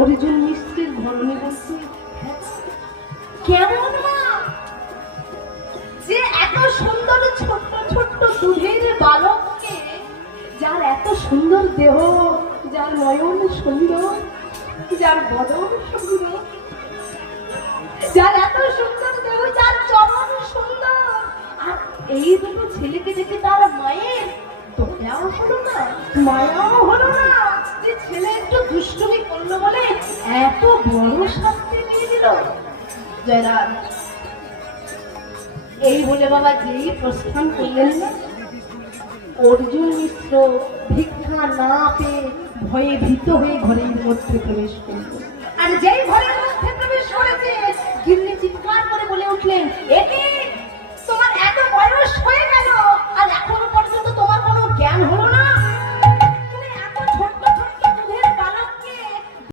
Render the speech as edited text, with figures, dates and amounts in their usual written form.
অর্জুন মিশ্রের ধরনে বলছে, কেমন মা যে এত সুন্দর ছোট্ট ছোট্ট দুধের বালককে, যার এত সুন্দর দেহ, যার নয়ন সুন্দর, যার বদন সুন্দর, যার এত সুন্দর দেহ, যার চরণ সুন্দর, আর এই দুটো ছেলেকে দেখে তার মায়ের দয়াও হলো না, মায়াও হলো না, যে ছেলে একটু দুষ্টুমি করলো বলে এত বড় শাস্তি দিয়ে দিল। জয়রাজ এই বলে বাবা যেই প্রস্থান করলেন না, অর্জুন মিশ্র ভিক্ষা না পেয়ে ভয়ে ভীত হয়ে ঘরের মধ্যে প্রবেশ করল। আর যেই ঘরের মধ্যে প্রবেশ করেছে, গিন্নি চিৎকার করে বলে উঠলেন, একে তোমার এত বয়স হয়ে